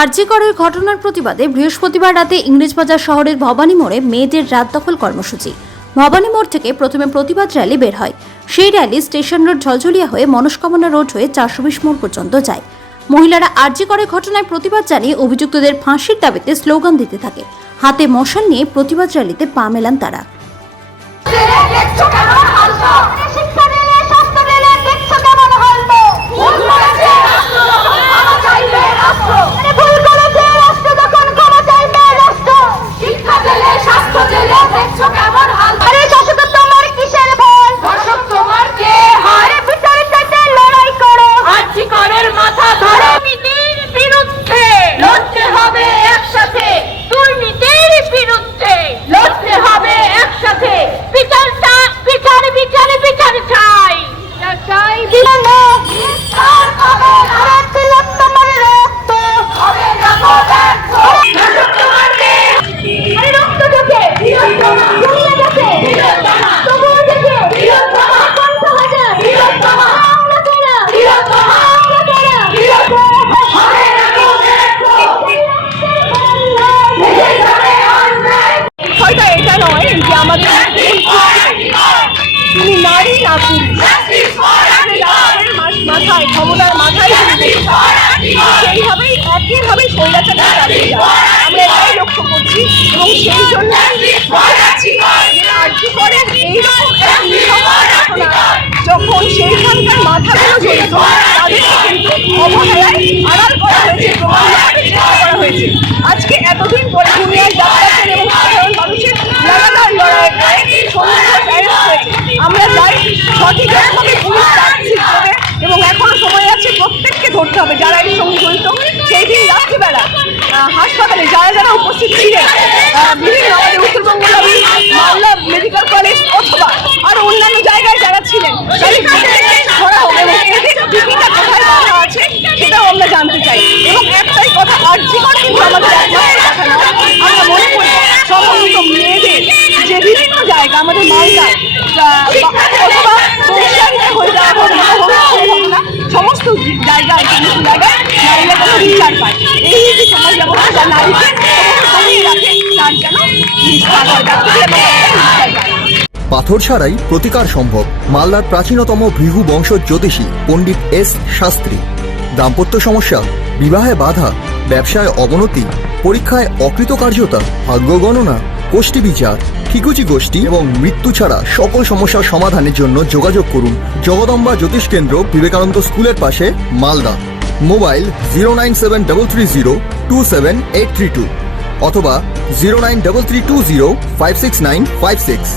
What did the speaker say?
আরজি করের ঘটনার প্রতিবাদে বৃহস্পতিবার রাতে ইংরেজবাজার শহরের ভবানী মোড়ে মেয়েদের রাত দখল কর্মসূচি। ভবানী মোড় থেকে প্রথমে প্রতিবাদ র্যালি বের হয়। সেই র্যালি স্টেশন রোড ঝলঝলিয়া হয়ে মনস্কামনা রোড হয়ে 420 মোড় পর্যন্ত যায়। মহিলারা আরজি করের ঘটনায় প্রতিবাদ জানিয়ে অভিযুক্তদের ফাঁসির দাবিতে স্লোগান দিতে থাকে। হাতে মশাল নিয়ে প্রতিবাদ র্যালিতে পা মেলান তারা। ক্ষমতার মাথায় সেইভাবেই একইভাবেই স্বৈরাচার আমরা এটাই লক্ষ্য করছি এবং সেই জন্য আরজি করের এইরকম যখন সেইখানকার মাথাগুলো জড়িত তাদেরকে কিন্তু অবহেলায় আড়াল করা হয়েছে, করা হয়েছে। আজকে এতদিন পরে দুনিয়ার ডাক্তারদের এবং সাধারণ মানুষের লাগাতার লড়াইয়ে আমরা যাই সঠিকভাবে পুলিশ ডাকছি এবং এখনো সময় আছে, প্রত্যেককে ধরতে হবে যারা এর সঙ্গে জড়িত। সেই দিন রাত্রিবেলা হাসপাতালে যারা যারা উপস্থিত ছিলেন, বিভিন্ন আমাদের উত্তরবঙ্গ মালদা মেডিকেল কলেজ অথবা আরো অন্যান্য জায়গায় যারা ছিলেন ধরা হবে এবং এদের টিকিটা কোথায় রাখা আছে সেটাও আমরা জানতে চাই। এবং একটাই কথা, আরজি কর কিন্তু আমাদের একমাত্র কথা না। আমরা মনে করি সমস্ত মেয়েদের যে বিভিন্ন জায়গা আমাদের মালদায় অথবা হয়ে যাওয়া সমস্ত জায়গায় নারীরা যেন বিচার পায়। এই যে সমাজ ব্যবস্থা যা নারীকে কমিয়ে রাখে তার যেন পাথর ছাড়াই প্রতিকার সম্ভব। মালদার প্রাচীনতম ভৃগু বংশ জ্যোতিষী পণ্ডিত এস শাস্ত্রী। দাম্পত্য সমস্যা, বিবাহে বাধা, ব্যবসায় অবনতি, পরীক্ষায় অকৃতকার্যতা, ভাগ্য গণনা, গোষ্ঠী বিচার, ঠিকুচি গোষ্ঠী এবং মৃত্যু ছাড়া সকল সমস্যার সমাধানের জন্য যোগাযোগ করুন জগদম্বা জ্যোতিষ কেন্দ্র, বিবেকানন্দ স্কুলের পাশে, মালদা। মোবাইল 09730278332 অথবা 09332056956।